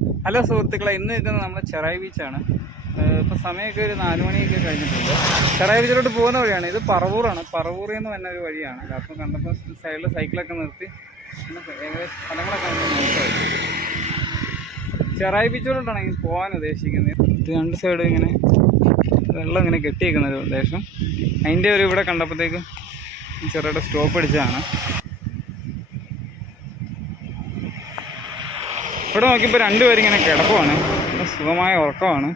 Hello സുഹൃത്തുക്കളെ ഇന്ന് നിൽക്കുന്നത് നമ്മുടെ ചെറായി ബീച്ചാണ് ഇപ്പോൾ സമയമൊക്കെ ഒരു നാല് മണിയൊക്കെ കഴിഞ്ഞിട്ടുണ്ട്. ചെറായി ബീച്ചിലോട്ട് പോകുന്ന വഴിയാണ്. ഇത് പറവൂറാണ്. പറവൂറിൽ നിന്ന് വന്ന ഒരു വഴിയാണ്. അപ്പം കണ്ടപ്പോൾ സൈഡിൽ സൈക്കിളൊക്കെ നിർത്തി. ഏകദേശം സ്ഥലങ്ങളൊക്കെ ചെറായി ബീച്ചിലോട്ടാണ് ഇങ്ങനെ പോകാൻ ഉദ്ദേശിക്കുന്നത്. രണ്ട് സൈഡ് ഇങ്ങനെ വെള്ളം ഇങ്ങനെ കെട്ടിയേക്കുന്ന ഒരു ഉദ്ദേശം. അതിന്റെ ഒരു ഇവിടെ കണ്ടപ്പോഴത്തേക്കും ചെറുതായിട്ട് സ്റ്റോപ്പ് അടിച്ചതാണ്. ഇവിടെ നോക്കിയപ്പോൾ രണ്ടുപേരും ഇങ്ങനെ കിടക്കുവാണ്. നല്ല സുഖമായ ഉറക്കമാണ്.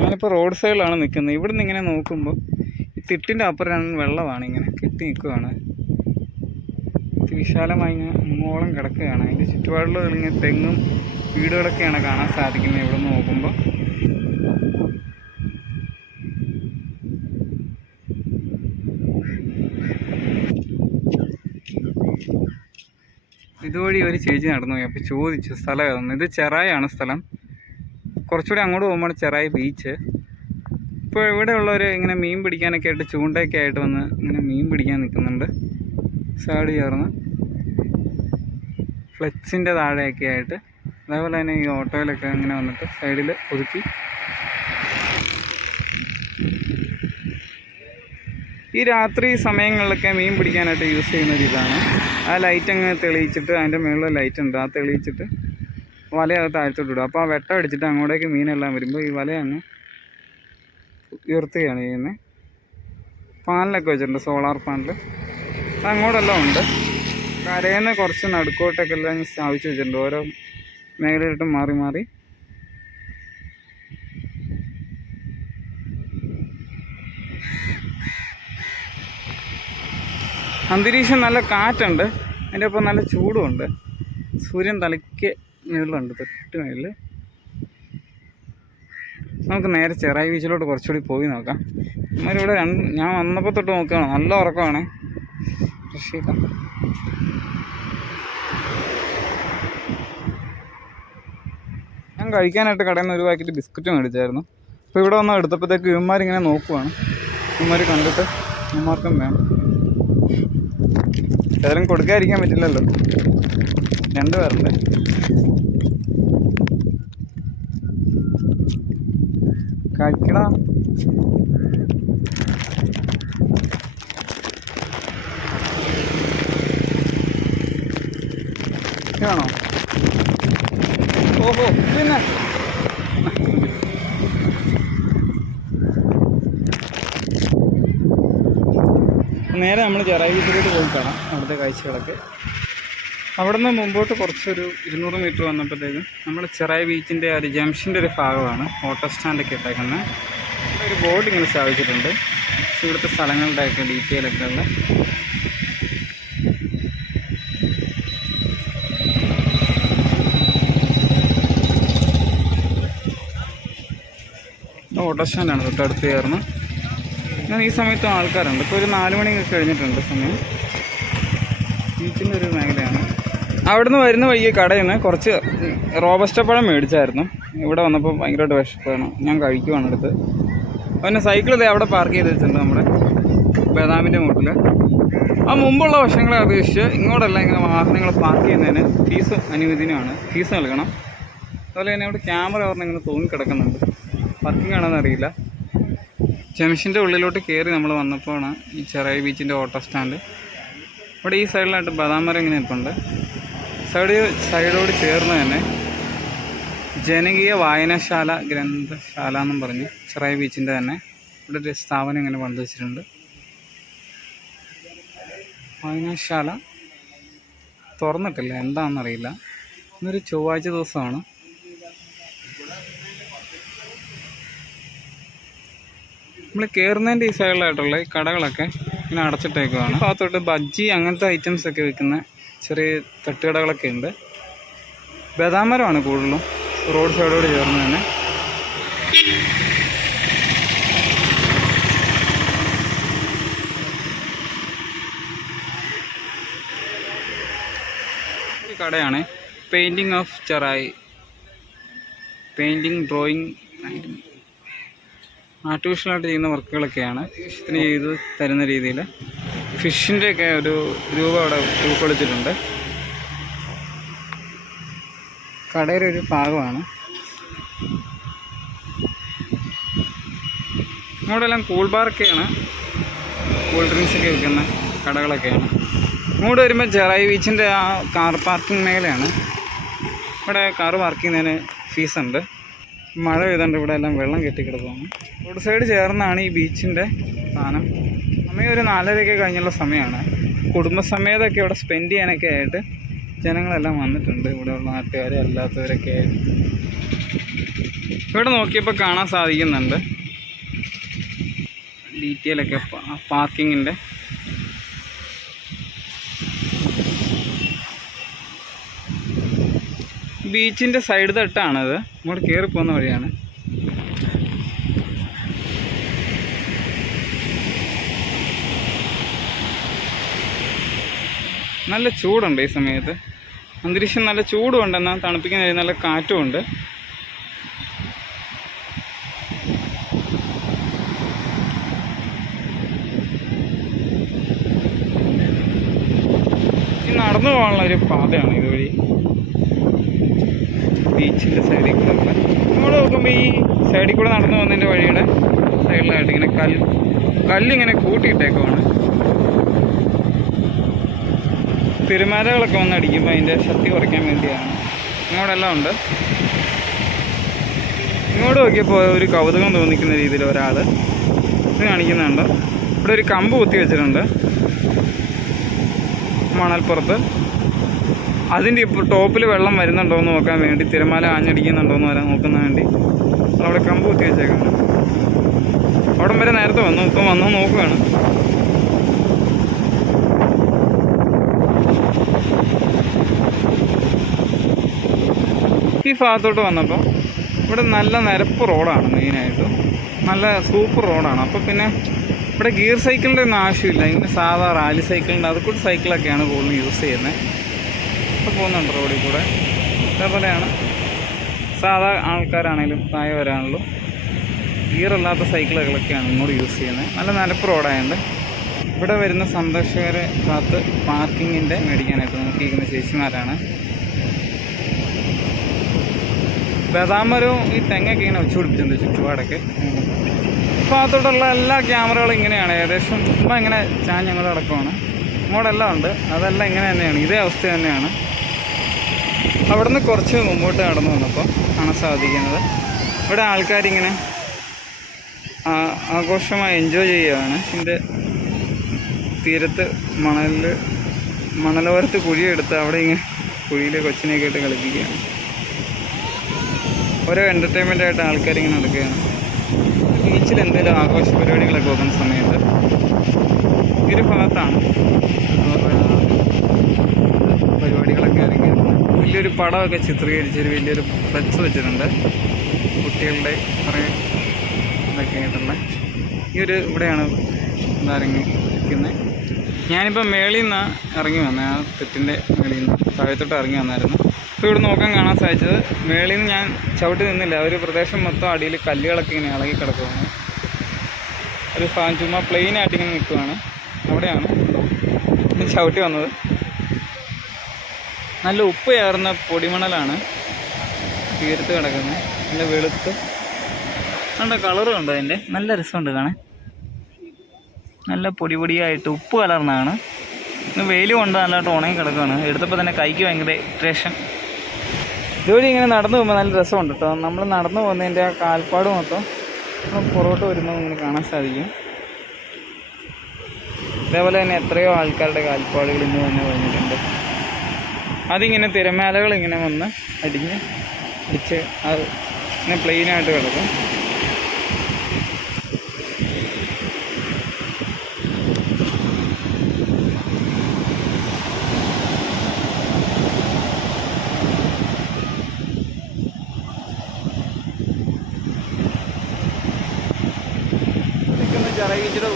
ഞാനിപ്പോൾ റോഡ് സൈഡിലാണ് നിൽക്കുന്നത്. ഇവിടുന്ന് ഇങ്ങനെ നോക്കുമ്പോൾ ഈ തിട്ടിന്റെ അപ്പുറം വെള്ളമാണ് ഇങ്ങനെ കെട്ടി നിൽക്കുകയാണ് വിശാലമായി മോളം കിടക്കുകയാണ്. അതിന്റെ ചുറ്റുപാടുള്ള ഇങ്ങനെ തെങ്ങും വീടുകളൊക്കെയാണ് കാണാൻ സാധിക്കുന്നത് ഇവിടെ നോക്കുമ്പോൾ ഇതുവഴി ഒരു ചേച്ചി നടന്നു പോയി. അപ്പോൾ ചോദിച്ചു സ്ഥലം ഇത് ചെറായാണ് സ്ഥലം. കുറച്ചുകൂടി അങ്ങോട്ട് പോകുമ്പോൾ ചെറായി ബീച്ച് ഇപ്പോൾ ഇവിടെയുള്ളവർ ഇങ്ങനെ മീൻ പിടിക്കാനൊക്കെ ആയിട്ട് ചൂണ്ടയൊക്കെ ആയിട്ട് വന്ന് ഇങ്ങനെ മീൻ പിടിക്കാൻ നിൽക്കുന്നുണ്ട്. സാഡ് ചേർന്ന് ഫ്ലെക്സിന്റെ താഴെയൊക്കെ ആയിട്ട് അതേപോലെ തന്നെ ഈ ഓട്ടോയിലൊക്കെ ഇങ്ങനെ വന്നിട്ട് സൈഡിൽ ഒതുക്കി. ഈ രാത്രി സമയങ്ങളിലൊക്കെ മീൻ പിടിക്കാനായിട്ട് യൂസ് ചെയ്യുന്ന ഒരു ഇതാണ്. ആ ലൈറ്റ് അങ്ങ് തെളിയിച്ചിട്ട് അതിന്റെ മുകളിൽ ലൈറ്റ് ഉണ്ട്. ആ തെളിയിച്ചിട്ട് വല അത് താഴ്ത്തോട്ട് ഇടും. അപ്പോൾ ആ വെട്ടം അടിച്ചിട്ട് അങ്ങോട്ടേക്ക് മീനെല്ലാം വരുമ്പോൾ ഈ വല അങ്ങ് ഉയർത്തുകയാണ് ചെയ്യുന്നത്. പാനലൊക്കെ വെച്ചിട്ടുണ്ട് സോളാർ പാനൽ അങ്ങോട്ടെല്ലാം ഉണ്ട്. കരയിൽ കുറച്ച് നടുക്കോട്ടൊക്കെ എല്ലാം സ്ഥാപിച്ച് വെച്ചിട്ടുണ്ട്. ഓരോ മേഖലയിലോട്ട് മാറി മാറി. അന്തരീക്ഷം നല്ല കാറ്റുണ്ട്. അതിന്റെ ഒപ്പം നല്ല ചൂടുമുണ്ട്. സൂര്യൻ തലയ്ക്ക് മുകളിലുണ്ട് തൊട്ട് മുകളിൽ നമുക്ക് നേരെ ചെറായി ബീച്ചിലോട്ട് കുറച്ചുകൂടി പോയി നോക്കാം. നമ്മളിവിടെ രണ്ട് ഞാൻ വന്നപ്പോൾ തൊട്ട് നോക്കുകയാണ്. നല്ല ഉറക്കമാണ്. രക്ഷിത ഞാൻ കഴിക്കാനായിട്ട് കടയിൽ നിന്ന് ഒരു പാക്കറ്റ് ബിസ്ക്കറ്റ് മേടിച്ചായിരുന്നു. അപ്പോൾ ഇവിടെ വന്ന് എടുത്തപ്പോഴത്തേക്ക് ഇവന്മാരിങ്ങനെ നോക്കുവാണ്. ഇവന്മാർ കണ്ടിട്ട് ഇവന്മാർക്കും വേണം. ഏതായാലും കൊടുക്കാതിരിക്കാൻ പറ്റില്ലല്ലോ. രണ്ട് പേരല്ലേ കഴിക്കടാ. ഇതാണോ ഓഹോ പിന്നെ? നേരെ നമ്മൾ ചെറായി വീട്ടിലോട്ട് പോയി കാണാം അവിടുത്തെ കാഴ്ചകളൊക്കെ. അവിടെ നിന്ന് മുമ്പോട്ട് കുറച്ചൊരു ഇരുന്നൂറ് മീറ്റർ വന്നപ്പോഴത്തേക്കും നമ്മൾ ചെറായി ബീച്ചിന്റെ ഒരു ജംഗ്ഷന്റെ ഒരു ഭാഗമാണ് ഓട്ടോ സ്റ്റാൻഡൊക്കെ ഇട്ടേക്കുന്നത്. ഒരു ബോർഡ് ഇങ്ങനെ സ്ഥാപിച്ചിട്ടുണ്ട്. ഇവിടുത്തെ സ്ഥലങ്ങളുടെയൊക്കെ ഡീറ്റെയിൽ ഒക്കെ ഉള്ള ഓട്ടോ തൊട്ടടുത്ത് ചേർന്ന് ഞാൻ ഈ സമയത്തും ആൾക്കാരുണ്ട്. ഇപ്പോൾ ഒരു നാല് മണിയൊക്കെ കഴിഞ്ഞിട്ടുണ്ട് സമയം. ബീച്ചിന്റെ ഒരു മേഖലയാണ്. അവിടുന്ന് വരുന്ന വഴിക്ക് കടയിൽ നിന്ന് കുറച്ച് റോബസ്റ്റപ്പഴം മേടിച്ചായിരുന്നു. ഇവിടെ വന്നപ്പോൾ ഭയങ്കരമായിട്ട് വിശപ്പാണ്. ഞാൻ കഴിക്കുവാണ് എടുത്ത്. പിന്നെ സൈക്കിൾ ഇതേ അവിടെ പാർക്ക് ചെയ്ത് വെച്ചിട്ടുണ്ട് നമ്മുടെ ബദാമിന്റെ മുട്ടിൽ ആ മുമ്പുള്ള വശങ്ങളെ അപേക്ഷിച്ച് ഇങ്ങോട്ടല്ല ഇങ്ങനെ വാഹനങ്ങൾ പാർക്ക് ചെയ്യുന്നതിന് ഫീസ് അനുവദനീയമാണ്. ഫീസ് നൽകണം. അതുപോലെ തന്നെ അവിടെ ക്യാമറ അവർ ഇങ്ങനെ തൂങ്ങിക്കിടക്കുന്നുണ്ട്. പാർക്കിംഗ് ആണെന്നറിയില്ല ജംഗ്ഷന്റെ ഉള്ളിലോട്ട് കയറി നമ്മൾ വന്നപ്പോഴാണ് ഈ ചെറായി ബീച്ചിന്റെ ഓട്ടോ സ്റ്റാൻഡ് ഇവിടെ ഈ സൈഡിലായിട്ട് ബദാം മരം ഇങ്ങനെ നിൽപ്പുണ്ട്. സൈഡ് സൈഡോട് ചേർന്ന് തന്നെ ജനകീയ വായനശാല ഗ്രന്ഥശാല എന്നും പറഞ്ഞ് ചെറായി ബീച്ചിന്റെ തന്നെ ഇവിടെ ഒരു സ്ഥാപനം ഇങ്ങനെ പണിത് വെച്ചിട്ടുണ്ട് വായനശാല തുറന്നിട്ടില്ല. എന്താണെന്നറിയില്ല. ഇന്നൊരു ചൊവ്വാഴ്ച ദിവസമാണ്. നമ്മൾ കയറുന്നതിന്റെ ഈ സൈഡിലായിട്ടുള്ള ഈ കടകളൊക്കെ ഇങ്ങനെ അടച്ചിട്ടേക്കുവാണ്. ഭാഗത്തോട്ട് ബജ്ജി അങ്ങനത്തെ ഐറ്റംസ് ഒക്കെ വിൽക്കുന്ന ചെറിയ തട്ടുകടകളൊക്കെ ഉണ്ട്. ബദാമരമാണ് കൂടുതലും റോഡ് സൈഡോട് ചേർന്ന് തന്നെ. കടയാണ് painting of Cherai painting drawing ആർട്ടിഫിഷ്യലായിട്ട് ചെയ്യുന്ന വർക്കുകളൊക്കെയാണ്. ഇഷ്ടത്തിന് ചെയ്ത് തരുന്ന രീതിയിൽ ഫിഷിന്റെയൊക്കെ ഒരു രൂപം അവിടെ ഉൾക്കൊള്ളിച്ചിട്ടുണ്ട്. കടയുടെ ഒരു ഭാഗമാണ്. ഇങ്ങോട്ടെല്ലാം കൂൾ ബാറൊക്കെയാണ് കൂൾ ഡ്രിങ്ക്സ് ഒക്കെ വിൽക്കുന്ന കടകളൊക്കെയാണ്. ഇങ്ങോട്ട് വരുമ്പോൾ ചെറായി ബീച്ചിന്റെ ആ കാർ പാർക്കിംഗ് മേഖലയാണ്. ഇവിടെ കാർ പാർക്ക് ചെയ്യുന്നതിന് ഫീസുണ്ട്. മഴ പെയ്തുകൊണ്ട് ഇവിടെ എല്ലാം വെള്ളം കെട്ടിക്കിടക്കുകയാണ് റോഡ് സൈഡ് ചേർന്നാണ് ഈ ബീച്ചിന്റെ സ്ഥാനം. സമയം ഒരു നാലരയൊക്കെ കഴിഞ്ഞുള്ള സമയമാണ്. കുടുംബസമേതമൊക്കെ ഇവിടെ സ്പെൻഡ് ചെയ്യാനൊക്കെ ആയിട്ട് ജനങ്ങളെല്ലാം വന്നിട്ടുണ്ട്. ഇവിടെയുള്ള നാട്ടുകാരും അല്ലാത്തവരൊക്കെ ആയിട്ട്. ഇവിടെ നോക്കിയപ്പോൾ കാണാൻ സാധിക്കുന്നുണ്ട്. ഡീറ്റെയിൽ ഒക്കെ പാർക്കിങ്ങിന്റെ ബീച്ചിന്റെ സൈഡ് തട്ടാണത്. നമ്മൾ കയറി പോകുന്ന വഴിയാണ്. നല്ല ചൂടുണ്ട് ഈ സമയത്ത്. അന്തരീക്ഷം നല്ല ചൂടുണ്ടെന്ന് തണുപ്പിക്കുന്ന നല്ല കാറ്റും ഉണ്ട് നടന്നു പോകാനുള്ള ഒരു പാതയാണ് ഇതുവഴി. ബീച്ചിന്റെ സൈഡിൽ കൂടെ ഉള്ള നമ്മൾ നോക്കുമ്പോൾ ഈ സൈഡിൽ കൂടെ നടന്നു പോകുന്നതിന്റെ വഴിയുടെ സൈഡിലായിട്ട് ഇങ്ങനെ കല്ല് കല്ലിങ്ങനെ കൂട്ടിയിട്ടേക്കുവാണ്. തിരുമാലകളൊക്കെ വന്ന് അടിക്കുമ്പോൾ അതിന്റെ ശക്തി കുറയ്ക്കാൻ വേണ്ടിയാണ്. ഇങ്ങോട്ടെല്ലാം ഉണ്ട്. ഇങ്ങോട്ട് നോക്കിയപ്പോൾ ഒരു കൗതുകം തോന്നിക്കുന്ന രീതിയിൽ ഒരാൾ ഇത് കാണിക്കുന്നുണ്ട്. ഇവിടെ ഒരു കമ്പ് കുത്തി വെച്ചിട്ടുണ്ട്. മണൽപ്പുറത്ത്. അതിന്റെ ഇപ്പോൾ ടോപ്പിൽ വെള്ളം വരുന്നുണ്ടോ എന്ന് നോക്കാൻ വേണ്ടി തിരമാല ആഞ്ഞടിക്കുന്നുണ്ടോ എന്ന് വരാൻ നോക്കുന്ന വേണ്ടി. അവിടെ കമ്പ് കുത്തി വെച്ചേക്കാണ് അവിടം വരെ നേരത്തെ വന്നു ഇപ്പം വന്നു നോക്കുകയാണ് ഈ ഭാഗത്തോട്ട് വന്നപ്പോൾ ഇവിടെ നല്ല നിരപ്പ് റോഡാണ് മെയിനായിട്ടും. നല്ല സൂപ്പർ റോഡാണ്. അപ്പോൾ പിന്നെ ഇവിടെ ഗിയർ സൈക്കിളിന്റെ ഒന്നും ആവശ്യമില്ല. ഇങ്ങനെ സാധാ റാലി സൈക്കിളിന്റെ അതുകൂടി സൈക്കിളൊക്കെയാണ് കൂടുതൽ യൂസ് ചെയ്യുന്നത്. ഇപ്പോൾ പോകുന്നുണ്ട് റോഡിൽ കൂടെ? ഇതേപോലെയാണ് സാധാ ആൾക്കാരാണെങ്കിലും പ്രായവരാണല്ലോ ഗിയർ അല്ലാത്ത സൈക്കിളുകളൊക്കെയാണ് ഇങ്ങോട്ട് യൂസ് ചെയ്യുന്നത് നല്ല നിലപ്പ് റോഡായതുകൊണ്ട് ഇവിടെ വരുന്ന സന്ദർശകരെ കാത്ത് പാർക്കിങ്ങിന്റെ മേടിക്കാനായിട്ട് നോക്കിയിരിക്കുന്ന ചേച്ചിമാരാണ്. ബദാമരവും ഈ തെങ്ങൊക്കെ ഇങ്ങനെ വെച്ചുപിടിപ്പിച്ചിട്ടുണ്ട് ചുറ്റുപാടൊക്കെ ഭാഗത്തോട്ടുള്ള എല്ലാ ക്യാമറകളും ഇങ്ങനെയാണ്. ഏകദേശം ഇപ്പം ഇങ്ങനെ കിടക്കുവാണ് ഇങ്ങോട്ടെല്ലാം ഉണ്ട്. അതെല്ലാം ഇങ്ങനെ തന്നെയാണ്. ഇതേ അവസ്ഥ തന്നെയാണ്. അവിടുന്ന് കുറച്ച് മുമ്പോട്ട് കടന്നു വന്നപ്പോൾ കാണാൻ സാധിക്കുന്നത്. ഇവിടെ ആൾക്കാരിങ്ങനെ ആഘോഷമായി എൻജോയ് ചെയ്യുകയാണ്. ഇതിന്റെ തീരത്ത് മണലിൽ മണലോരത്ത് കുഴിയെടുത്ത് അവിടെ ഇങ്ങനെ കുഴിയിൽ കൊച്ചിനെയൊക്കെ ഇട്ട് കളിപ്പിക്കുകയാണ്. ഓരോ എന്റർടൈൻമെന്റ് ആയിട്ട് ആൾക്കാരിങ്ങനെ നടക്കുകയാണ്. ബീച്ചിൽ എന്തെങ്കിലും ആഘോഷ പരിപാടികളൊക്കെ വെക്കുന്ന സമയത്ത് ഈ ഒരു ഭാഗത്താണ് പരിപാടികളൊക്കെ ഇറങ്ങിയിരുന്നത് വലിയൊരു പടമൊക്കെ ചിത്രീകരിച്ചൊരു വലിയൊരു ഫ്ലെക്സ് വെച്ചിട്ടുണ്ട്. കുട്ടികളുടെ കുറേ ഇതൊക്കെ ആയിട്ടുള്ള ഈ ഒരു ഇവിടെയാണ് ഇറങ്ങി നിൽക്കുന്നത് ഞാനിപ്പോൾ മേളിൽ നിന്ന് ഇറങ്ങി വന്നത് ആ തെറ്റിന്റെ മേളിൽ നിന്ന് താഴത്തോട്ട് ഇറങ്ങി വന്നായിരുന്നു. അപ്പോൾ ഇവിടെ നോക്കാൻ കാണാൻ സാധിച്ചത് മേളിൽ നിന്ന് ഞാൻ ചവിട്ടി നിന്നില്ല. ആ ഒരു പ്രദേശം മൊത്തം അടിയിൽ കല്ലുകളൊക്കെ ഇങ്ങനെ ഇളകി കിടക്കുകയാണ് ഒരു ഫാൻ ചുമ്മാ പ്ലെയിനായിട്ട് ഇങ്ങനെ നിൽക്കുകയാണ് അവിടെയാണ് ചവിട്ടി വന്നത്. നല്ല ഉപ്പ് ചേർന്ന പൊടിമണലാണ് തീരത്ത് കിടക്കുന്നത്. നല്ല വെളുത്ത്. നല്ല കളറും ഉണ്ട് അതിന്റെ? നല്ല രസമുണ്ട് കാണാൻ. നല്ല പൊടി പൊടിയായിട്ട് ഉപ്പ് കലർന്നാണ് ഇന്ന് വെയിൽ കൊണ്ട് നല്ലതായിട്ട് ഉണങ്ങി കിടക്കുകയാണ് എടുത്തപ്പോൾ തന്നെ കൈക്ക് ഭയങ്കര ഇറിറ്റേഷൻ ഇതുവഴി ഇങ്ങനെ നടന്നു പോകുമ്പോൾ നല്ല രസമുണ്ട് കേട്ടോ. നമ്മൾ നടന്നു പോകുന്നതിന്റെ ആ കാൽപ്പാട് മൊത്തം പുറകോട്ട് വരുന്നത് ഇങ്ങനെ കാണാൻ സാധിക്കും. അതേപോലെ തന്നെ എത്രയോ ആൾക്കാരുടെ കാൽപ്പാടുകൾ ഇന്ന് തന്നെ വന്നിട്ടുണ്ട്. അതിങ്ങനെ തിരമാലകൾ ഇങ്ങനെ വന്ന് അടിഞ്ഞ് അടിച്ച് അത് ഇങ്ങനെ പ്ലെയിനായിട്ട് കിടക്കും.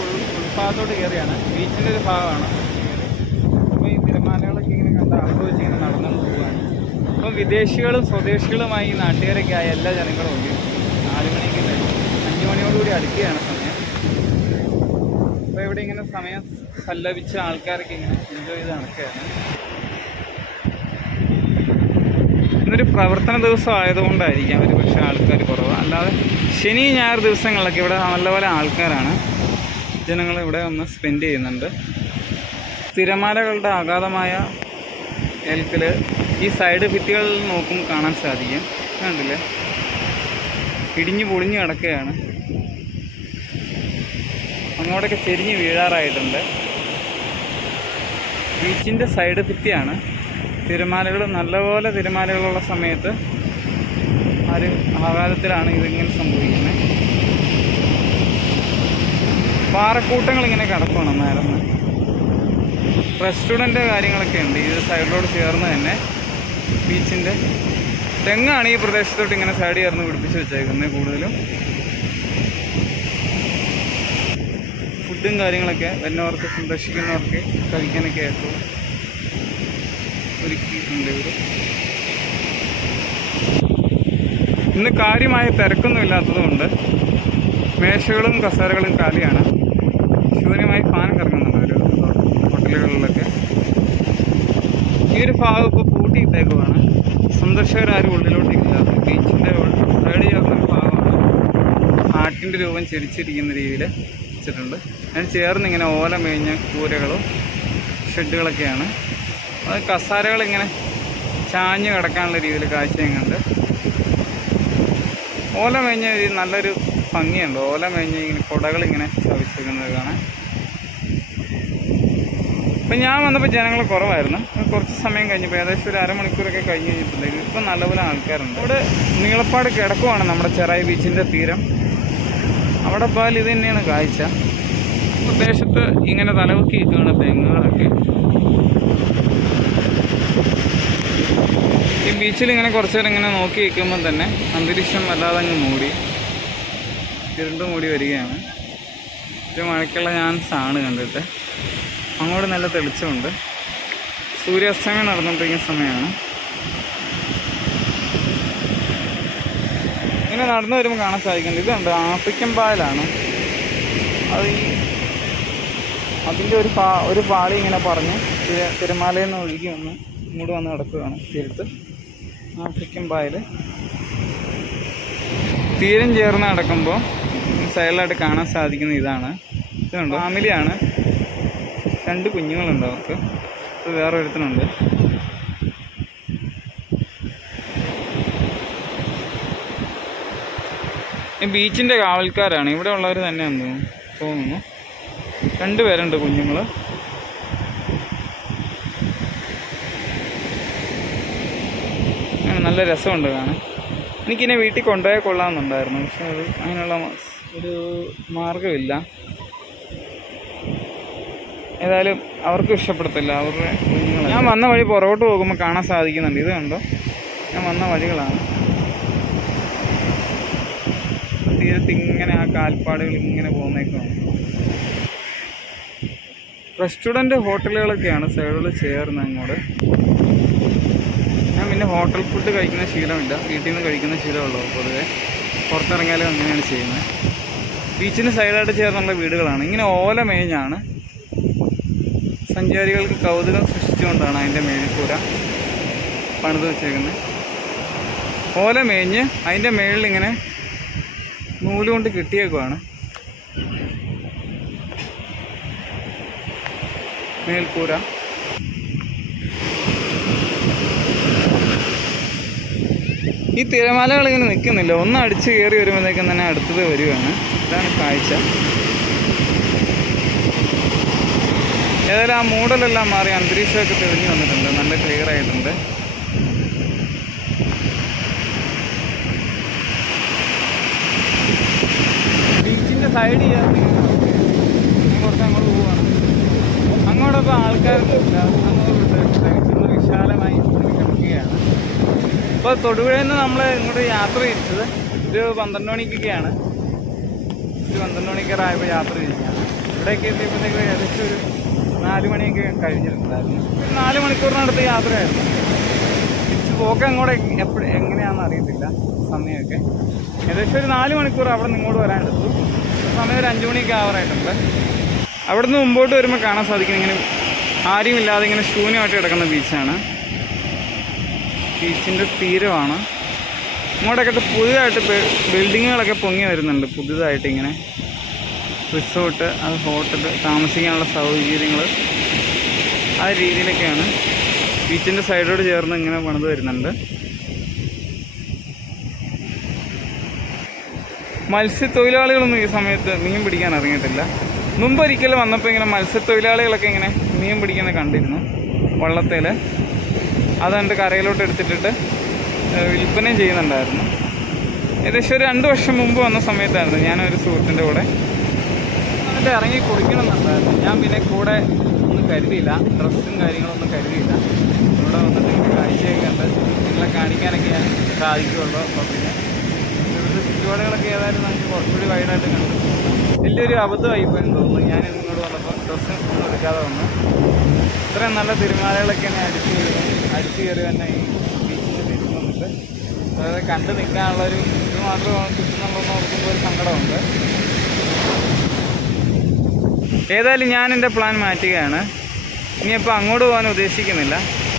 ഉൾ ഉൾഭാഗത്തോട്ട് കയറിയാണ്. ബീച്ചിന്റെ ഒരു ഭാഗമാണ്. അപ്പോൾ ഈ തിരമാലകളൊക്കെ ഇങ്ങനെ കണ്ട് ആസ്വദിച്ച് അപ്പം വിദേശികളും സ്വദേശികളുമായി നാട്ടുകാരൊക്കെ ആയ എല്ലാ ജനങ്ങളും ഉണ്ട്. നാല് മണിക്ക് അഞ്ച് മണിയോടുകൂടി അടുക്കുകയാണ് സമയം. അപ്പോൾ ഇവിടെ ഇങ്ങനെ സമയം സല്ലപിച്ച ആൾക്കാരൊക്കെ ഇങ്ങനെ എൻജോയ് ചെയ്ത് നടക്കുകയാണ്. ഇന്നൊരു പ്രവർത്തന ദിവസം ആയതുകൊണ്ടായിരിക്കാം ഒരു പക്ഷേ ആൾക്കാർ കുറവ്. അല്ലാതെ ശനി ഞായർ ദിവസങ്ങളിലൊക്കെ ഇവിടെ നല്ലപോലെ ആൾക്കാരാണ്. ജനങ്ങൾ ഇവിടെ ഒന്ന് സ്പെൻഡ് ചെയ്യുന്നുണ്ട്. തിരമാലകളുടെ അഗാധമായ ഏൽക്കൽ ഈ സൈഡ് ഭിത്തികൾ നോക്കും കാണാൻ സാധിക്കും. കണ്ടില്ലേ ഇടിഞ്ഞു പൊളിഞ്ഞു കിടക്കുകയാണ്. അങ്ങോട്ടൊക്കെ ചെരിഞ്ഞ് വീഴാറായിട്ടുണ്ട്. ബീച്ചിന്റെ സൈഡ് ഭിത്തിയാണ്. തിരമാലകൾ നല്ലപോലെ തിരമാലകളുള്ള സമയത്ത് ആ ഒരു ആഘാതത്തിലാണ് ഇതിങ്ങനെ സംഭവിക്കുന്നത്. പാറക്കൂട്ടങ്ങൾ ഇങ്ങനെ കിടക്കണം നേരം റെസ്റ്റോറന്റ് കാര്യങ്ങളൊക്കെ ഉണ്ട്. ഈ സൈഡിലോട് ചേർന്ന് തന്നെ ബീച്ചിന്റെ. തെങ്ങാണ് ഈ പ്രദേശത്തോട്ട് ഇങ്ങനെ സൈഡ് ചേർന്ന് പിടിപ്പിച്ച് വെച്ചേക്കുന്നത് കൂടുതലും. ഫുഡും കാര്യങ്ങളൊക്കെ വരുന്നവർക്ക് സന്ദർശിക്കുന്നവർക്ക് കഴിക്കാനൊക്കെ ആയിട്ട് ഒരുക്കിയിട്ടുണ്ട് ഇവർ ഇന്ന് കാര്യമായ തിരക്കൊന്നും ഇല്ലാത്തതുകൊണ്ട് മേശകളും കസേരകളും കാലിയാണ്. ശൂന്യമായി ഫാൻ കറങ്ങുന്നുണ്ട് ഒരു ഹോട്ടലുകളിലൊക്കെ. ഈ ഒരു ഭാഗം പൂട്ടിയിട്ടേക്കുവാണ് സന്ദർശകരാരും ഉള്ളിലോട്ടില്ല. ബീച്ചിന്റെ സൈഡ് ചേർന്നൊരു ഭാഗമാണ്. ആട്ടിന്റെ രൂപം ചിരിച്ചിരിക്കുന്ന രീതിയിൽ വെച്ചിട്ടുണ്ട്. അതിന് ചേർന്ന് ഇങ്ങനെ ഓല മേഞ്ഞ കൂരകളും ഷെഡുകളൊക്കെയാണ്. അത് കസാരകളിങ്ങനെ ചാഞ്ഞ് കിടക്കാനുള്ള രീതിയിൽ കാഴ്ചയും കണ്ട് ഓല മേഞ്ഞ നല്ലൊരു ഭംഗിയുണ്ട്. ഓല മേഞ്ഞ ഇങ്ങനെ കുടകളിങ്ങനെ ചവിച്ചിരിക്കുന്നത് കാണാൻ. ഇപ്പം ഞാൻ വന്നപ്പോൾ ജനങ്ങൾ കുറവായിരുന്നു. കുറച്ച് സമയം കഴിഞ്ഞപ്പോൾ ഏകദേശം ഒരു അരമണിക്കൂറൊക്കെ കഴിഞ്ഞ് കഴിഞ്ഞിട്ടുണ്ടെങ്കിൽ ഇപ്പം നല്ലപോലെ ആൾക്കാരുണ്ട്. ഇവിടെ നീളപ്പാട് കിടക്കുവാണ് നമ്മുടെ ചെറായി ബീച്ചിന്റെ തീരം. അവിടെ പാൽ ഇത് തന്നെയാണ് കാഴ്ച. പ്രദേശത്ത് ഇങ്ങനെ തലവുക്കി നിൽക്കുകയാണ് തെങ്ങുകളൊക്കെ. ഈ ബീച്ചിൽ ഇങ്ങനെ കുറച്ച് നേരം ഇങ്ങനെ നോക്കി നിൽക്കുമ്പോൾ തന്നെ അന്തരീക്ഷം വല്ലാതെ അങ്ങ് മൂടി. ഇരുണ്ട് മൂടി വരികയാണ്. ഒരു മഴയ്ക്കുള്ള ഞാൻ ആണ് കണ്ടിട്ട്. അങ്ങോട്ട് നല്ല തെളിച്ചമുണ്ട്. സൂര്യാസ്തമയം നടന്നുകൊണ്ടിരിക്കുന്ന സമയമാണ്. ഇങ്ങനെ നടന്നു വരുമ്പോൾ കാണാൻ സാധിക്കുന്നുണ്ട്. ഇതുണ്ട് ആഫ്രിക്കൻ പായലാണ്. അത് ഈ അതിന്റെ ഒരു പാ ഒരു പാളി ഇങ്ങനെ പറഞ്ഞ് തിര- തിരമാലയിൽ നിന്ന് ഒഴുകി വന്ന് ഇങ്ങോട്ട് വന്ന് നടക്കുകയാണ് തീരത്ത്. ആഫ്രിക്കൻ പായൽ. തീരം ചേർന്ന് നടക്കുമ്പോൾ സൈഡിലായിട്ട് കാണാൻ സാധിക്കുന്ന ഇതാണ്. ഇതുണ്ട് ഫാമിലിയാണ്. രണ്ട് കുഞ്ഞുങ്ങളുണ്ട് അവർക്ക്. ഇത് വേറെ ഒരുത്തനുണ്ട്. ബീച്ചിന്റെ കാവൽക്കാരാണ് ഇവിടെ ഉള്ളവർ തന്നെ തോന്നുന്നു. തോന്നുന്നു രണ്ട് പേരുണ്ട് കുഞ്ഞുങ്ങൾ നല്ല രസമുണ്ട് കാണാൻ. എനിക്കിനെ വീട്ടിൽ കൊണ്ടുപോയാൽ കൊള്ളാമെന്നുണ്ടായിരുന്നു. പക്ഷെ അത് അതിനുള്ള ഒരു മാർഗമില്ല ഏതായാലും അവർക്കും ഇഷ്ടപ്പെടത്തില്ല. അവരുടെ ഞാൻ വന്ന വഴി പുറകോട്ട് പോകുമ്പോൾ കാണാൻ സാധിക്കുന്നുണ്ട്. ഇത് കണ്ടോ? ഞാൻ വന്ന വഴികളാണ്. തീരത്ത് ഇങ്ങനെ ആ കാൽപ്പാടുകൾ ഇങ്ങനെ പോകുന്നേക്കാണ്. റെസ്റ്റോറന്റ് ഹോട്ടലുകളൊക്കെയാണ് സൈഡുകൾ ചേർന്ന് അങ്ങോട്ട്. ഞാൻ പിന്നെ ഹോട്ടൽ ഫുഡ് കഴിക്കുന്ന ശീലമില്ല. വീട്ടിൽ നിന്ന് കഴിക്കുന്ന ശീലമുള്ളൂ പൊതുവെ. പുറത്തിറങ്ങിയാലും അങ്ങനെയാണ് ചെയ്യുന്നത്. ബീച്ചിന് സൈഡായിട്ട് ചേർന്നുള്ള വീടുകളാണ്. ഇങ്ങനെ ഓല മേഞ്ഞാണ്. സഞ്ചാരികൾക്ക് കൗതുകം സൃഷ്ടിച്ചുകൊണ്ടാണ് അതിന്റെ മേൽക്കൂര പണിത് വെച്ചേക്കുന്നത്. ഓല മേഞ്ഞ് അതിന്റെ മേളിൽ ഇങ്ങനെ നൂലുകൊണ്ട് കിട്ടിയേക്കുവാണ്. മേൽക്കൂര. ഈ തിരമാലകൾ ഇങ്ങനെ നിൽക്കുന്നില്ല. ഒന്ന് അടിച്ച് കയറി വരുമ്പോഴത്തേക്കും തന്നെ അടുത്തത് വരികയാണ്. ഇതാണ് കാഴ്ച. ഏതായാലും ആ മൂടലെല്ലാം മാറി അന്തരീക്ഷമൊക്കെ തെളിഞ്ഞു വന്നിട്ടുണ്ട്. നല്ല ക്ലിയർ ആയിട്ടുണ്ട്. ബീച്ചിന്റെ സൈഡ് ചെയ്യാൻ കുറച്ച് അങ്ങോട്ട് പോവാണ്. അങ്ങോട്ടൊക്കെ ആൾക്കാരൊന്നുമില്ല അങ്ങോട്ട് വിശാലമായി കിടക്കുകയാണ്. ഇപ്പോൾ തൊടുപുഴയിൽ നിന്ന് നമ്മൾ ഇങ്ങോട്ട് യാത്ര തിരിച്ചത് ഒരു പന്ത്രണ്ട് മണിക്കൊക്കെയാണ്. ഒരു പന്ത്രണ്ട് മണിക്കാറായപ്പോൾ യാത്ര തിരിച്ചാണ് ഇവിടേക്ക് എത്തിയപ്പോഴത്തേക്ക് ഏകദേശം ഒരു നാല് മണിയൊക്കെ കഴിഞ്ഞിട്ടുണ്ടായിരുന്നു. നാല് മണിക്കൂറിനടുത്ത് യാത്രയായിരുന്നു. തിരിച്ച് പോക്ക് അങ്ങോട്ട് എപ്പോഴും എങ്ങനെയാണെന്ന് അറിയത്തില്ല സമയമൊക്കെ. ഏകദേശം ഒരു നാല് മണിക്കൂർ അവിടെ നിന്ന് ഇങ്ങോട്ട് വരാനെടുത്തു സമയം ഒരു അഞ്ച് മണിയൊക്കെ അവിടെ നിന്ന് മുമ്പോട്ട് വരുമ്പോൾ കാണാൻ സാധിക്കും ഇങ്ങനെ ആരും ഇല്ലാതെ ഇങ്ങനെ ശൂന്യമായിട്ട് കിടക്കുന്ന ബീച്ചാണ്. ബീച്ചിന്റെ തീരമാണ്. ഇങ്ങോട്ടൊക്കെ പുതിയതായിട്ട് ബിൽഡിങ്ങുകളൊക്കെ പൊങ്ങി വരുന്നുണ്ട്. പുതിയതായിട്ട് ഇങ്ങനെ റിസോർട്ട് അത് ഹോട്ടൽ താമസിക്കാനുള്ള സൗകര്യങ്ങൾ ആ രീതിയിലൊക്കെയാണ്. ബീച്ചിന്റെ സൈഡോട് ചേർന്ന് ഇങ്ങനെ പണിത് വരുന്നുണ്ട്. മത്സ്യത്തൊഴിലാളികളൊന്നും ഈ സമയത്ത് മീൻ പിടിക്കാൻ ഇറങ്ങിയിട്ടില്ല. മുമ്പ് ഒരിക്കൽ വന്നപ്പോൾ ഇങ്ങനെ മത്സ്യത്തൊഴിലാളികളൊക്കെ ഇങ്ങനെ മീൻ പിടിക്കുന്നത് കണ്ടിരുന്നു വള്ളത്തിൽ അതുകൊണ്ട് കരയിലോട്ട് എടുത്തിട്ടിട്ട് വിൽപ്പനയും ചെയ്യുന്നുണ്ടായിരുന്നു. ഏകദേശം ഒരു രണ്ട് വർഷം മുമ്പ് വന്ന സമയത്തായിരുന്നു ഞാനൊരു സുഹൃത്തിന്റെ കൂടെ എന്നിട്ട് ഇറങ്ങി കുടിക്കണമെന്നുണ്ടായിരുന്നു ഞാൻ പിന്നെ കൂടെ ഒന്നും കരുതിയില്ല. ഡ്രസ്സും കാര്യങ്ങളൊന്നും കരുതിയില്ല. ഇവിടെ വന്നിട്ട് ഇങ്ങനെ കാഴ്ചയൊക്കെ ഉണ്ട് നിങ്ങളെ കാണിക്കാനൊക്കെ ഞാൻ സാധിക്കുള്ളൂ. അപ്പോൾ പിന്നെ ഇവിടുത്തെ ചുറ്റുപാടുകളൊക്കെ ഏതായാലും നമുക്ക് കുറച്ചുകൂടി വൈഡായിട്ട് കണ്ടു വലിയൊരു അബദ്ധമായി പോയെന്ന് തോന്നുന്നു. ഞാൻ ഇങ്ങോട്ട് വന്നപ്പോൾ ഡ്രസ്സ് ഒന്നും എടുക്കാതെ വന്നു. ഇത്രയും നല്ല തിരുമാലകളൊക്കെ ഞാൻ അടിച്ചു കയറി അടിച്ചു കയറി തന്നെ ഈ ബീച്ചിന്റെ തിരിച്ചു വന്നിട്ട്. അതായത് കണ്ടു നിൽക്കാനുള്ളൊരു ഇത് മാത്രം കിട്ടുന്നുള്ളതെന്ന് ഓർക്കുമ്പോൾ ഒരു സങ്കടമുണ്ട്. ഏതായാലും ഞാൻ എന്റെ പ്ലാൻ മാറ്റുകയാണ്. ഇനിയിപ്പോൾ അങ്ങോട്ട് പോകാൻ ഉദ്ദേശിക്കുന്നില്ല.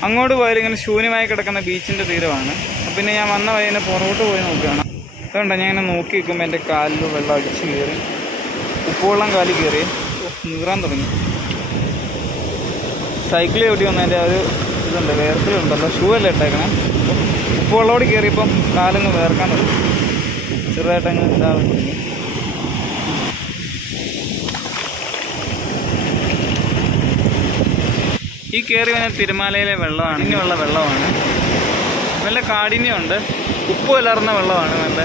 അങ്ങോട്ട് പോയാൽ ഇങ്ങനെ ശൂന്യമായി കിടക്കുന്ന ബീച്ചിന്റെ തീരമാണ്. പിന്നെ ഞാൻ വന്ന വഴി തന്നെ പുറകോട്ട് പോയി നോക്കുകയാണ്. അതുകൊണ്ടാണ് ഞാൻ ഇങ്ങനെ നോക്കി നിൽക്കുമ്പോൾ എന്റെ കാലിൽ വെള്ളം അടിച്ച് കയറി. ഉപ്പുവെള്ളം കാലിൽ കയറി. നീറാൻ തുടങ്ങി. സൈക്കിൾ ചവിട്ടി വന്നതിന്റെ ഒരു ഇതുണ്ട് വേർക്കലുണ്ടല്ലോ ഷൂ അല്ലേ ഇട്ടേക്കണേ. ഉപ്പുവെള്ളോട് കയറിയപ്പം കാലങ്ങ് വേർക്കാൻ തുടങ്ങി. ചെറുതായിട്ടങ്ങ് ഇതാകാൻ തുടങ്ങി. ഈ കയറി വന്ന തിരുമാലയിലെ വെള്ളമാണ്. ഇങ്ങനെയുള്ള വെള്ളമാണ്. നല്ല കാഠിന്യമുണ്ട്. ഉപ്പ് കലർന്ന വെള്ളമാണ് നല്ല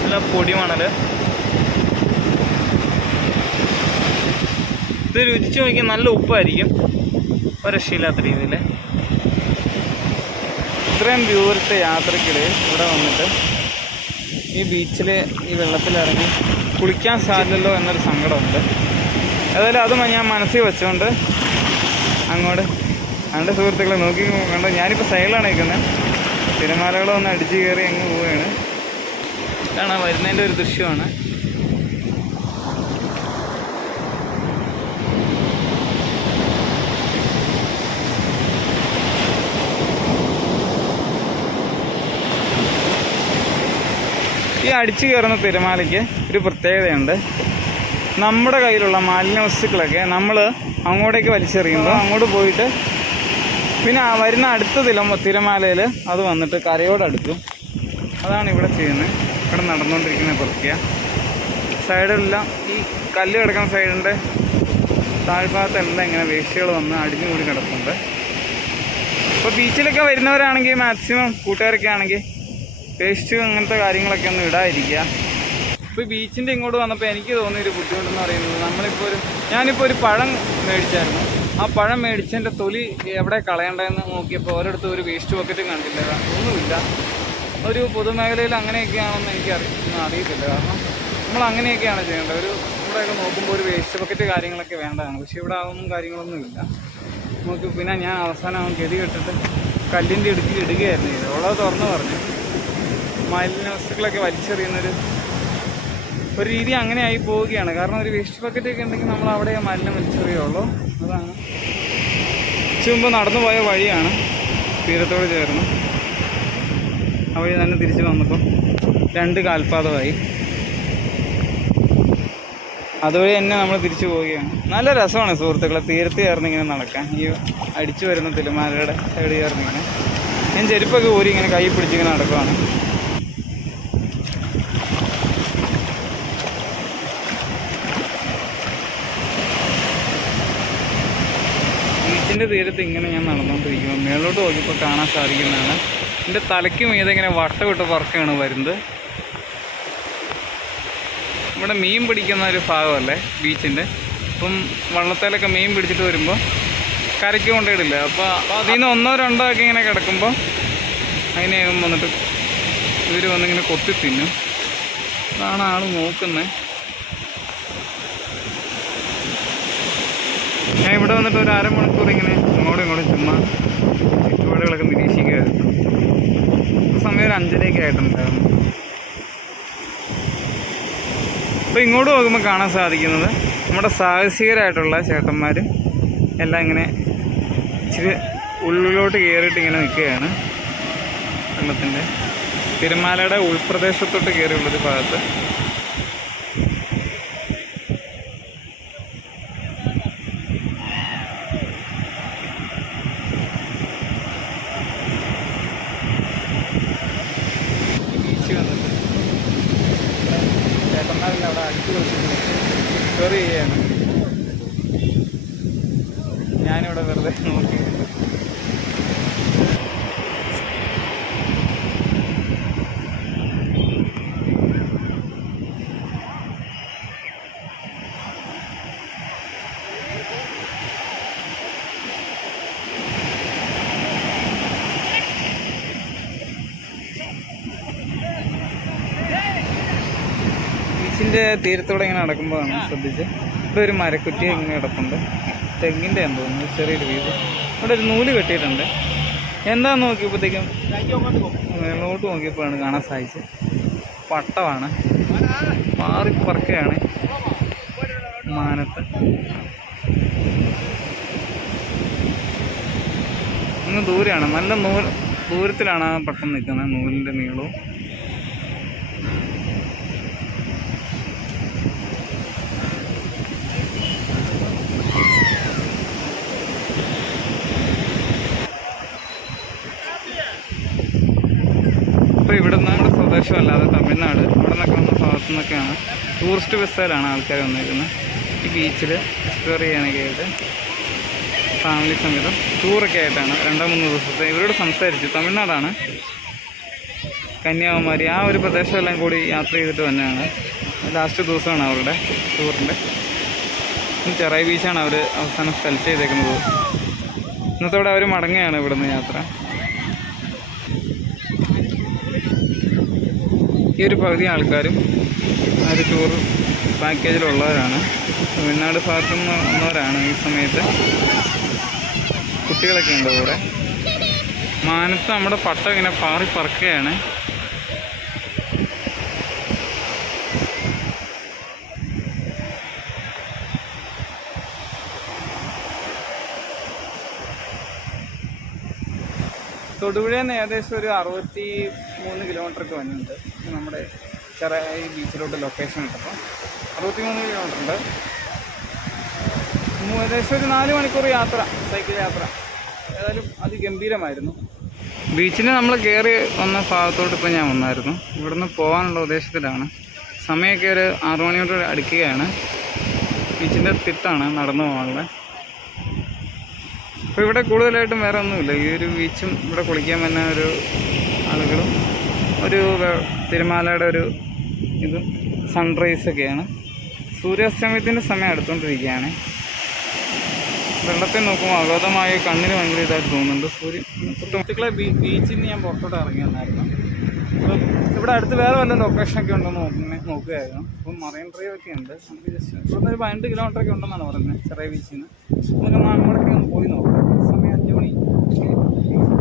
നല്ല പൊടിമണൽ ഇത് രുചിച്ച് നോക്കിയാൽ നല്ല ഉപ്പായിരിക്കും. ഒരു രക്ഷയില്ലാത്ത രീതിയിൽ. ഇത്രയും ദൂരത്തെ യാത്രക്കിടയിൽ ഇവിടെ വന്നിട്ട് ഈ ബീച്ചിൽ ഈ വെള്ളത്തിലിറങ്ങി കുളിക്കാൻ സാധ്യതല്ലോ എന്നൊരു സങ്കടമുണ്ട്. ഏതായാലും അത് ഞാൻ മനസ്സിൽ വെച്ചുകൊണ്ട് അങ്ങോട്ട് എന്റെ സുഹൃത്തുക്കളെ നോക്കി കണ്ട? ഞാനിപ്പോൾ സൈഡിലാണ് നിൽക്കുന്നത് തിരമാലകൾ ഒന്ന് അടിച്ച് കയറി അങ്ങ് പോവുകയാണ് ഇതാണ് വരുന്നതിന്റെ ഒരു ദൃശ്യമാണ്. ഈ അടിച്ചു കയറുന്ന തിരമാലയ്ക്ക് ഒരു പ്രത്യേകതയുണ്ട്. നമ്മുടെ കയ്യിലുള്ള മാലിന്യ വസ്തുക്കളൊക്കെ നമ്മൾ അങ്ങോട്ടേക്ക് വലിച്ചെറിയുമ്പോൾ അങ്ങോട്ട് പോയിട്ട് പിന്നെ വരുന്ന അടുത്ത തിലം തിരമാലയിൽ അത് വന്നിട്ട് കരയോടടുക്കും അതാണ് ഇവിടെ ചെയ്യുന്നത് ഇവിടെ നടന്നുകൊണ്ടിരിക്കുന്ന പ്രക്രിയ. സൈഡിലെല്ലാം ഈ കല്ല് കിടക്കുന്ന സൈഡിന്റെ താഴ്ഭാഗത്തെല്ലാം ഇങ്ങനെ വേസ്റ്റുകൾ വന്ന് അടിഞ്ഞുകൂടി കിടക്കുന്നുണ്ട് അപ്പോൾ ബീച്ചിലൊക്കെ വരുന്നവരാണെങ്കിൽ മാക്സിമം കൂട്ടുകാരൊക്കെ ആണെങ്കിൽ വേസ്റ്റ് അങ്ങനത്തെ കാര്യങ്ങളൊക്കെ ഒന്ന് ഇടാതിരിക്കുക. ഇപ്പോൾ ബീച്ചിന്റെ ഇങ്ങോട്ട് വന്നപ്പോൾ എനിക്ക് തോന്നിയ ഒരു ബുദ്ധിമുട്ടെന്ന് പറയുന്നത് നമ്മളിപ്പോൾ ഒരു ഞാനിപ്പോൾ ഒരു പഴം മേടിച്ചായിരുന്നു. ആ പഴം മേടിച്ചതിന്റെ തൊലി എവിടെ കളയണ്ടതെന്ന് നോക്കിയപ്പോൾ ഒരിടത്തും ഒരു വേസ്റ്റ് ബക്കറ്റും കണ്ടില്ല. ഒന്നുമില്ല. ഒരു പൊതുമേഖലയിൽ അങ്ങനെയൊക്കെയാണെന്ന് എനിക്ക് അറി ഒന്നും അറിയത്തില്ല. കാരണം നമ്മൾ അങ്ങനെയൊക്കെയാണ് ചെയ്യേണ്ടത്. ഒരു ഇവിടെയൊക്കെ നോക്കുമ്പോൾ ഒരു വേസ്റ്റ് ബക്കറ്റ് കാര്യങ്ങളൊക്കെ വേണ്ടതാണ്. പക്ഷേ ഇവിടെ അതൊന്നും കാര്യങ്ങളൊന്നും ഇല്ല. നമുക്ക് പിന്നെ ഞാൻ അവസാനം ഗതി കെട്ടിട്ട് കല്ലിന്റെ ഇടുക്കി ഇടുകയായിരുന്നു. ചെയ്തത് ഉള്ളത് തുറന്നു പറഞ്ഞു. മാലിന്യ വസ്തുക്കളൊക്കെ വലിച്ചെറിയുന്നൊരു ഒരു രീതി അങ്ങനെ ആയി പോവുകയാണ്. കാരണം ഒരു വേസ്റ്റ് ബക്കറ്റൊക്കെ ഉണ്ടെങ്കിൽ നമ്മൾ അവിടെ മാലിന്യം വലിച്ചെറിയുള്ളൂ. അതാണ് നടന്നു പോയ വഴിയാണ് തീരത്തോട് ചേർന്ന്. ആ വഴി തന്നെ തിരിച്ച് വന്നപ്പോൾ രണ്ട് കാൽപാതമായി അതുവഴി തന്നെ നമ്മൾ തിരിച്ചു പോവുകയാണ്. നല്ല രസമാണ് സുഹൃത്തുക്കളെ തീരത്ത് ചേർന്നിങ്ങനെ നടക്കാൻ. ഈ അടിച്ചു വരുന്ന തിരുമാലയുടെ സൈഡ് ചേർന്നിങ്ങനെ ഞാൻ ചെരുപ്പൊക്കെ ഊരി ഇങ്ങനെ കൈ പിടിച്ചിങ്ങനെ നടക്കുവാണ്. ബീച്ചിന്റെ തീരത്ത് ഇങ്ങനെ ഞാൻ നടന്നുകൊണ്ടിരിക്കുമ്പോൾ മേളോട്ട് നോക്കിയപ്പോൾ കാണാൻ സാധിക്കുന്നതാണ്. എന്റെ തലയ്ക്ക് മീതെ ഇങ്ങനെ വട്ടവിട്ട് പറക്കാണ് വരുന്നത്. ഇവിടെ മീൻ പിടിക്കുന്ന ഒരു ഭാഗമല്ലേ ബീച്ചിന്റെ? അപ്പം വള്ളത്തേലൊക്കെ മീൻ പിടിച്ചിട്ട് വരുമ്പോൾ കരയ്ക്ക് കൊണ്ടിടില്ല അപ്പോൾ അതിൽ നിന്ന് ഒന്നോ രണ്ടോ ഒക്കെ ഇങ്ങനെ കിടക്കുമ്പോൾ അതിനെ വന്നിട്ട് ഇവർ വന്നിങ്ങനെ കൊത്തി തിന്നും. അതാണ് ആൾ നോക്കുന്നത്. ഞാൻ ഇവിടെ വന്നിട്ട് ഒരു അരമണിക്കൂർ ഇങ്ങനെ അങ്ങോട്ടും ഇങ്ങോട്ടും ചുമ്മാ ചുറ്റുപാടുകളൊക്കെ നിരീക്ഷിക്കുകയായിരുന്നു സമയം ഒരു അഞ്ചരയൊക്കെ ആയിട്ടുണ്ടായിരുന്നു. അപ്പോൾ ഇങ്ങോട്ട് നോക്കുമ്പോൾ കാണാൻ സാധിക്കുന്നത് നമ്മുടെ സാഹസികരായിട്ടുള്ള ചേട്ടന്മാരും എല്ലാം ഇങ്ങനെ ഇച്ചിരി ഉള്ളിലോട്ട് കയറിയിട്ട് ഇങ്ങനെ നിൽക്കുകയാണ്. വെള്ളത്തിന്റെ തിരുമാലയുടെ ഉൾപ്രദേശത്തോട്ട് കയറിയുള്ളൊരു ഭാഗത്ത് ബീച്ച് വന്നിട്ട് ചേട്ടന്മാരെല്ലാം അവിടെ അടിച്ചു പൊളിച്ചിട്ട് എക്സ്പ്ലോർ ചെയ്യാണ് ഞാനിവിടെ വെറുതെ നോക്കി ബീച്ചിന്റെ തീരത്തൂടെ ഇങ്ങനെ നടക്കുമ്പോഴാണ് ശ്രദ്ധിച്ച് ഇവിടെ ഒരു മരക്കുറ്റി ഇങ്ങനെ കിടപ്പുണ്ട്. തെങ്ങിന്റെ എന്ന് തോന്നുന്നു. ചെറിയൊരു വീട്. ഇവിടെ ഒരു നൂൽ കെട്ടിയിട്ടുണ്ട്. എന്താന്ന് നോക്കിയപ്പോഴത്തേക്കും മേളോട്ട് നോക്കിയപ്പോഴാണ് കാണാൻ സാധിച്ചത്. പട്ടമാണ് മാറി പറക്കുകയാണ്. മാനത്ത്. ഇന്ന് ദൂരെയാണ്. നല്ല നൂൽ ദൂരത്തിലാണ് ആ പട്ടം നിൽക്കുന്നത്. നൂലിന്റെ നീളവും ഇപ്പോൾ ഇവിടെ നിന്ന് നമ്മുടെ സ്വദേശമല്ലാതെ തമിഴ്നാട്. ഇവിടെ നിന്നൊക്കെ വന്ന ഭാഗത്തു നിന്നൊക്കെയാണ് ടൂറിസ്റ്റ് ബസ്സുകാരാണ് ആൾക്കാർ വന്നിരിക്കുന്നത് ഈ ബീച്ചിൽ എക്സ്പ്ലോർ ചെയ്യാനൊക്കെ ഫാമിലി സമേതം ടൂറൊക്കെ ആയിട്ടാണ് രണ്ടോ മൂന്ന് ദിവസത്തെ ഇവരോട് സംസാരിച്ചു. തമിഴ്നാടാണ്. കന്യാകുമാരി ആ ഒരു പ്രദേശമെല്ലാം കൂടി യാത്ര ചെയ്തിട്ട് തന്നെയാണ് ലാസ്റ്റ് ദിവസമാണ് അവരുടെ ടൂറിന്റെ. ചെറായി ബീച്ചാണ് അവർ അവസാനം സെലക്ട് ചെയ്തേക്കുന്നത്. ഇന്നത്തോടെ അവർ മടങ്ങുകയാണ് ഇവിടുന്ന് യാത്ര. ഈ ഒരു പകുതി ആൾക്കാരും ആ ഒരു ടൂർ പാക്കേജിലുള്ളവരാണ് തമിഴ്നാട് ഭാഗത്തു നിന്ന് വന്നവരാണ് ഈ സമയത്ത്. കുട്ടികളൊക്കെ ഉണ്ട് കൂടെ മാനത്ത് നമ്മുടെ പട്ടം ഇങ്ങനെ പാറി പറക്കുകയാണ്. തൊടുപുഴയിൽ നിന്ന് ഏകദേശം ഒരു അറുപത്തി മൂന്ന് കിലോമീറ്റർ ഒക്കെ വന്നിട്ടുണ്ട്. നമ്മുടെ ചെറായി ബീച്ചിലോട്ട് ലൊക്കേഷൻ കിട്ടപ്പോൾ അറുപത്തി മൂന്ന് കിലോമീറ്റർ ഉണ്ട്. ഏകദേശം ഒരു നാല് മണിക്കൂർ യാത്ര സൈക്കിൾ യാത്ര. ഏതായാലും അതിഗംഭീരമായിരുന്നു. ബീച്ചിന് നമ്മൾ കയറി വന്ന ഭാഗത്തോട്ട് ഇപ്പോൾ ഞാൻ വന്നായിരുന്നു. ഇവിടുന്ന് പോകാനുള്ള ഉദ്ദേശത്തിലാണ്. സമയമൊക്കെ ഒരു ആറു അടുക്കുകയാണ്. ബീച്ചിന്റെ തിട്ടാണ് നടന്നു പോകാനുള്ളത്. അപ്പോൾ ഇവിടെ കൂടുതലായിട്ടും വേറെ ഒന്നുമില്ല. ഈ ഒരു ബീച്ചും ഇവിടെ കുളിക്കാൻ വന്ന ഒരു ആളുകളും ഒരു തിരുമാലയുടെ ഒരു ഇതും സൺറൈസ് ഒക്കെയാണ്. സൂര്യാസ്തമയത്തിന്റെ സമയം അടുത്തുകൊണ്ടിരിക്കുകയാണ് വെള്ളത്തെ നോക്കുമ്പോൾ അഗാധമായ കണ്ണിന് ഭയങ്കര ഇതായിട്ട് തോന്നുന്നുണ്ട്. സൂര്യൻ കുട്ടികളെ ബീച്ചിൽ നിന്ന് ഞാൻ പുറത്തോട്ട് ഇറങ്ങി വന്നായിരുന്നു. അപ്പം ഇവിടെ അടുത്ത് വേറെ വല്ല ലൊക്കേഷനൊക്കെ ഉണ്ടെന്ന് നോക്കുന്ന നോക്കുകയായിരുന്നു. അപ്പം മറൈൻ ഡ്രൈവ് ഒക്കെ ഉണ്ട്. നമുക്ക് ജസ്റ്റ് ഇവിടെ ഒരു പതിനെട്ട് കിലോമീറ്റർ ഒക്കെ ഉണ്ടെന്നാണ് പറയുന്നത് ചെറിയ ബീച്ചിൽ നിന്ന് നമുക്ക് അങ്ങോട്ടൊക്കെ ഒന്ന് പോയി നോക്കാം.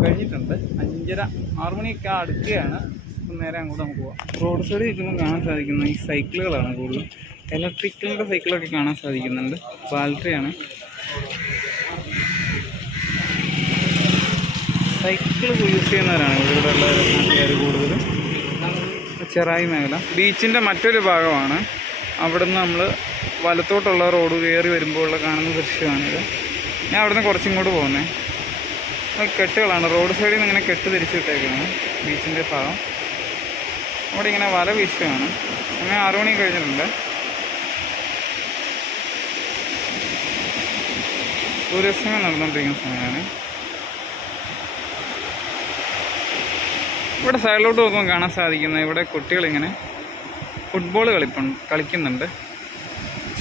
കഴിഞ്ഞിട്ടുണ്ട്. അഞ്ചര ആറ് മണിയൊക്കെ അടുക്കുകയാണ്. നേരെ അങ്ങോട്ട് നമുക്ക് പോവാം. റോഡ് സൈഡ് നിൽക്കുമ്പോൾ കാണാൻ സാധിക്കുന്ന ഈ സൈക്കിളുകളാണ് കൂടുതലും. ഇലക്ട്രിക്കലിന്റെ സൈക്കിളൊക്കെ കാണാൻ സാധിക്കുന്നുണ്ട്. ബാറ്ററിയാണ് സൈക്കിൾ യൂസ് ചെയ്യുന്നവരാണ് ഇവിടെയുള്ള നാട്ടുകാർ കൂടുതലും. ചെറായി മേഖല. ബീച്ചിന്റെ മറ്റൊരു ഭാഗമാണ്. അവിടുന്ന് നമ്മൾ വലത്തോട്ടുള്ള റോഡ് കയറി വരുമ്പോഴുള്ള കാണുന്ന ദൃശ്യമാണിത്. ഞാൻ അവിടുന്ന് കുറച്ചിങ്ങോട്ട് പോകുന്നത് കെട്ടുകളാണ്. റോഡ് സൈഡിൽ നിന്ന് ഇങ്ങനെ കെട്ട് തിരിച്ചു വിട്ടേക്കാണ് ബീച്ചിന്റെ ഭാഗം. അവിടെ ഇങ്ങനെ വല വീശുകയാണ്. അങ്ങനെ ആറു മണി കഴിഞ്ഞിട്ടുണ്ട്. സൂര്യാസ്തമയം നടന്നുകൊണ്ടിരിക്കുന്ന സമയമാണ്. ഇവിടെ സൈഡിലോട്ട് നോക്കുമ്പോൾ കാണാൻ സാധിക്കുന്നത് ഇവിടെ കുട്ടികളിങ്ങനെ ഫുട്ബോൾ കളിപ്പ കളിക്കുന്നുണ്ട്.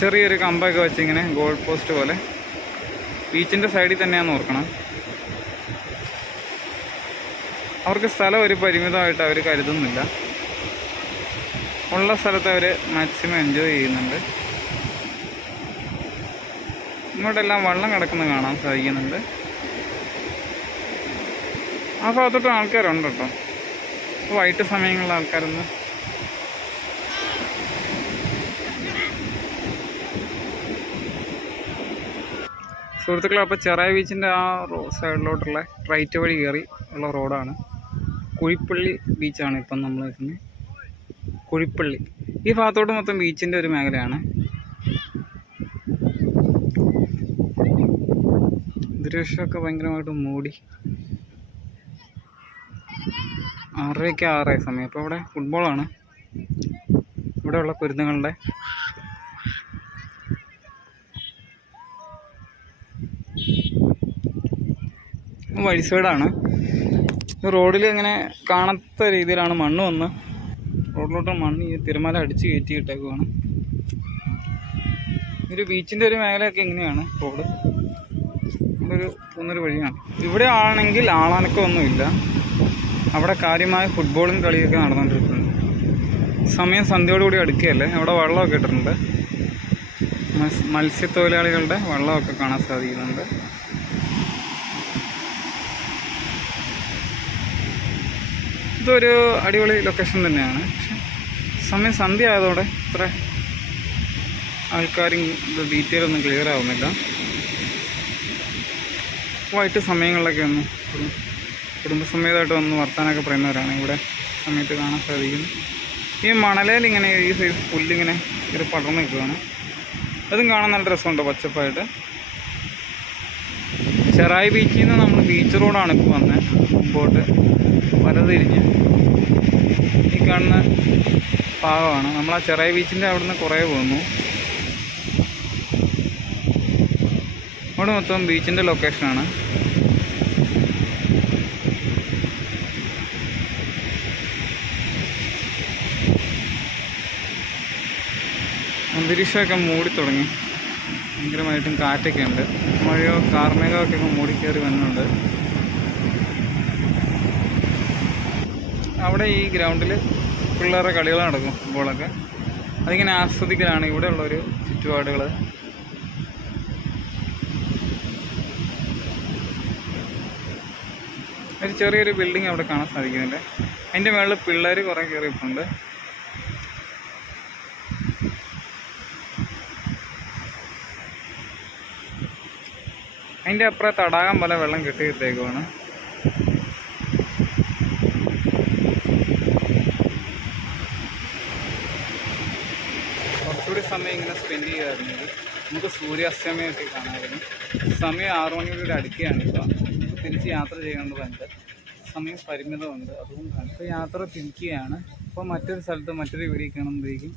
ചെറിയൊരു കമ്പൊക്കെ വെച്ചിങ്ങനെ ഗോൾ പോസ്റ്റ് പോലെ. ബീച്ചിന്റെ സൈഡിൽ തന്നെയാണെന്ന് ഓർക്കണം. അവർക്ക് സ്ഥലം ഒരു പരിമിതമായിട്ട് അവർ കരുതുന്നില്ല. ഉള്ള സ്ഥലത്ത് അവർ മാക്സിമം എൻജോയ് ചെയ്യുന്നുണ്ട്. ഇങ്ങോട്ടെല്ലാം വെള്ളം കിടക്കുന്നത് കാണാൻ സാധിക്കുന്നുണ്ട്. ആ ഭാഗത്തോട്ട് ആൾക്കാരുണ്ട് കേട്ടോ. വൈകിട്ട് സമയങ്ങളിൽ ആൾക്കാരൊന്ന് സുഹൃത്തുക്കളെ അപ്പോൾ ചെറായ ബീച്ചിന്റെ ആ റോ സൈഡിലോട്ടുള്ള റൈറ്റ് വഴി കയറി ഉള്ള റോഡാണ് കുഴിപ്പള്ളി ബീച്ചാണ് ഇപ്പം നമ്മൾ നിൽക്കുന്നത്. കുഴിപ്പള്ളി. ഈ ഭാഗത്തോട് മൊത്തം ബീച്ചിന്റെ ഒരു മേഖലയാണ്. ദൃശ്യമൊക്കെ ഭയങ്കരമായിട്ട് മൂടി. ആറരയ്ക്ക് ആറായ സമയം. അപ്പോൾ ഇവിടെ ഫുട്ബോളാണ് ഇവിടെയുള്ള കുരുന്നുകളുടെ വഴി സൈഡാണ് റോഡിൽ ഇങ്ങനെ കാണാത്ത രീതിയിലാണ് മണ്ണ് വന്ന്. റോഡിലോട്ട് മണ്ണ് ഈ തിരമാല അടിച്ച് കയറ്റി ഇട്ടേക്കുവാണ് ഒരു ബീച്ചിന്റെ ഒരു മേഖലയൊക്കെ ഇങ്ങനെയാണ് റോഡ്. ഒരു ഒന്നൊരു വഴിയാണ്. ഇവിടെ ആണെങ്കിൽ ആളനക്കമൊന്നുമില്ല. അവിടെ കാര്യമായ ഫുട്ബോളും കളിയൊക്കെ നടന്നുകൊണ്ടിരിക്കുന്നുണ്ട് സമയം സന്ധ്യയോടുകൂടി അടുക്കുകയല്ലേ? അവിടെ വെള്ളമൊക്കെ ഇട്ടിട്ടുണ്ട്. മത്സ്യ- മത്സ്യത്തൊഴിലാളികളുടെ വെള്ളമൊക്കെ കാണാൻ സാധിക്കുന്നുണ്ട്. ഇതൊരു അടിപൊളി ലൊക്കേഷൻ തന്നെയാണ്. സമയം സന്ധ്യ ആയതോടെ ഇത്ര ആൾക്കാരും ഇത് ഡീറ്റെയിൽ ഒന്നും ക്ലിയർ ആവുന്നില്ല. വൈകിട്ട് സമയങ്ങളിലൊക്കെ ഒന്ന് കുടും- കുടുംബസമേതമായിട്ട് വന്ന് വർത്താനൊക്കെ പറയുന്നവരാണ് ഇവിടെ. സമയത്ത് കാണാൻ സാധിക്കുന്നു ഈ മണലയിൽ ഇങ്ങനെ ഈ സൈസ് പുല്ലിങ്ങനെ ഒരു പടർന്ന് നിൽക്കുകയാണ് അതും കാണാൻ നല്ല രസമുണ്ട് പച്ചപ്പായിട്ട്. ചെറായി ബീച്ചിൽ നിന്ന് നമ്മൾ ബീച്ച് റോഡാണ് ഇപ്പോൾ വന്നത് മുമ്പോട്ട് വലതിരിഞ്ഞ് ഈ കാണുന്ന ഭാഗമാണ്. നമ്മൾ ആ ചെറായി ബീച്ചിന്റെ അവിടുന്ന് കുറേ പോന്നു. അവിടെ മൊത്തം ബീച്ചിന്റെ ലൊക്കേഷനാണ് അന്തരീക്ഷമൊക്കെ മൂടി തുടങ്ങി. ഭയങ്കരമായിട്ടും കാറ്റൊക്കെ ഉണ്ട്. മഴയോ കാർമേഘോ ഒക്കെ മൂടിക്കയറി വരുന്നുണ്ട് അവിടെ ഈ ഗ്രൗണ്ടിൽ പിള്ളേരുടെ കളികൾ നടക്കും ഫുട്ബോളൊക്കെ. അതിങ്ങനെ ആസ്വദിക്കലാണ് ഇവിടെ ഉള്ളൊരു ചുറ്റുപാടുകൾ. ഒരു ചെറിയൊരു ബിൽഡിംഗ് അവിടെ കാണാൻ സാധിക്കുന്നുണ്ട്. അതിന്റെ മുകളിൽ പിള്ളേർ കുറേ കയറിയിട്ടുണ്ട്. അതിന്റെ അപ്പുറം തടാകം പോലെ വെള്ളം കെട്ടിയിട്ടേക്കുവാണ്. കുറച്ചുകൂടി സമയം ഇങ്ങനെ സ്പെൻഡ് ചെയ്യുമായിരുന്നത് നമുക്ക് സൂര്യാസ്തമയൊക്കെ കാണാമായിരുന്നു സമയം ആറു മണിയോടെ അടുക്കുകയാണ് ഇപ്പോൾ തിരിച്ച് യാത്ര ചെയ്യേണ്ടതുണ്ട്. സമയം പരിമിതമുണ്ട്. അതുകൊണ്ടാണ് ഇപ്പോൾ യാത്ര തിരിക്കുകയാണ്. ഇപ്പോൾ മറ്റൊരു സ്ഥലത്ത് മറ്റൊരു വീഡിയോ കാണുമ്പോഴേക്കും